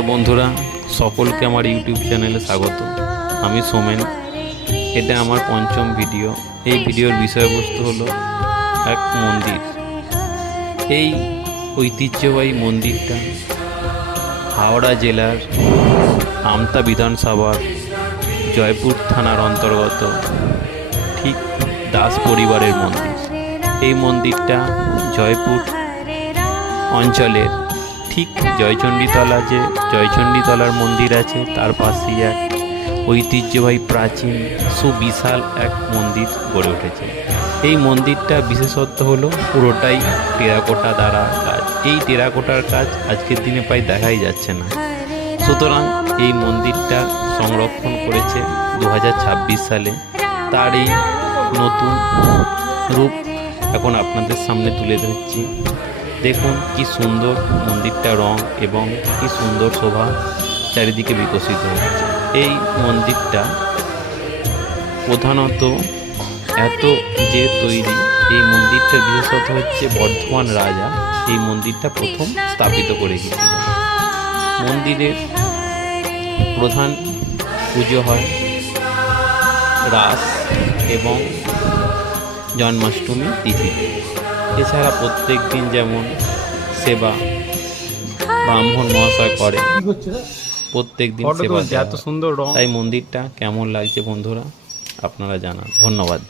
নমস্কার বন্ধুরা, সকলকে আমার ইউটিউব চ্যানেলে স্বাগত। আমি সোমেন। এটা আমার পঞ্চম ভিডিও। এই ভিডিওর বিষয়বস্তু হলো এক মন্দির। এই ঐতিহ্যবাহী মন্দিরটা হাওড়া জেলার আমতা বিধানসভার জয়পুর থানার অন্তর্গত ঠিক দাস পরিবারের মন্দির। এই মন্দিরটা জয়পুর অঞ্চলের ঠিক জয়চণ্ডীতলা, যে জয়চণ্ডীতলার মন্দির আছে তার পাশেই এক ঐতিহ্যবাহী প্রাচীন সুবিশাল এক মন্দির গড়ে উঠেছে। এই মন্দিরটা বিশেষত্ব হলো পুরোটাই টেরাকোটা দ্বারা কাজ। এই টেরাকোটার কাজ আজকের দিনে প্রায় দেখাই যাচ্ছে না। সুতরাং এই মন্দিরটা সংরক্ষণ করেছে 2026 সালে। তার এই নতুন রূপ এখন আপনাদের সামনে তুলে ধরছি। দেখুন কি সুন্দর মন্দিরটা রং এবং কি সুন্দর শোভা চারিদিকে বিকশিত হচ্ছে। এই মন্দিরটা প্রধানত এত যে তৈরি, এই মন্দিরটার বিশেষত হচ্ছে বর্ধমান রাজা এই মন্দিরটা প্রথম স্থাপিত করে গিয়েছিল। মন্দিরের প্রধান পুজো হয় রাস এবং জন্মাষ্টমী তিথিতে। এছাড়া প্রত্যেক দিন যেমন সেবা ব্রাহ্মণ মহাশয় করে, প্রত্যেক দিন সেবা। এত সুন্দর রং। তাই মন্দিরটা কেমন লাগছে বন্ধুরা আপনারা জানান। ধন্যবাদ।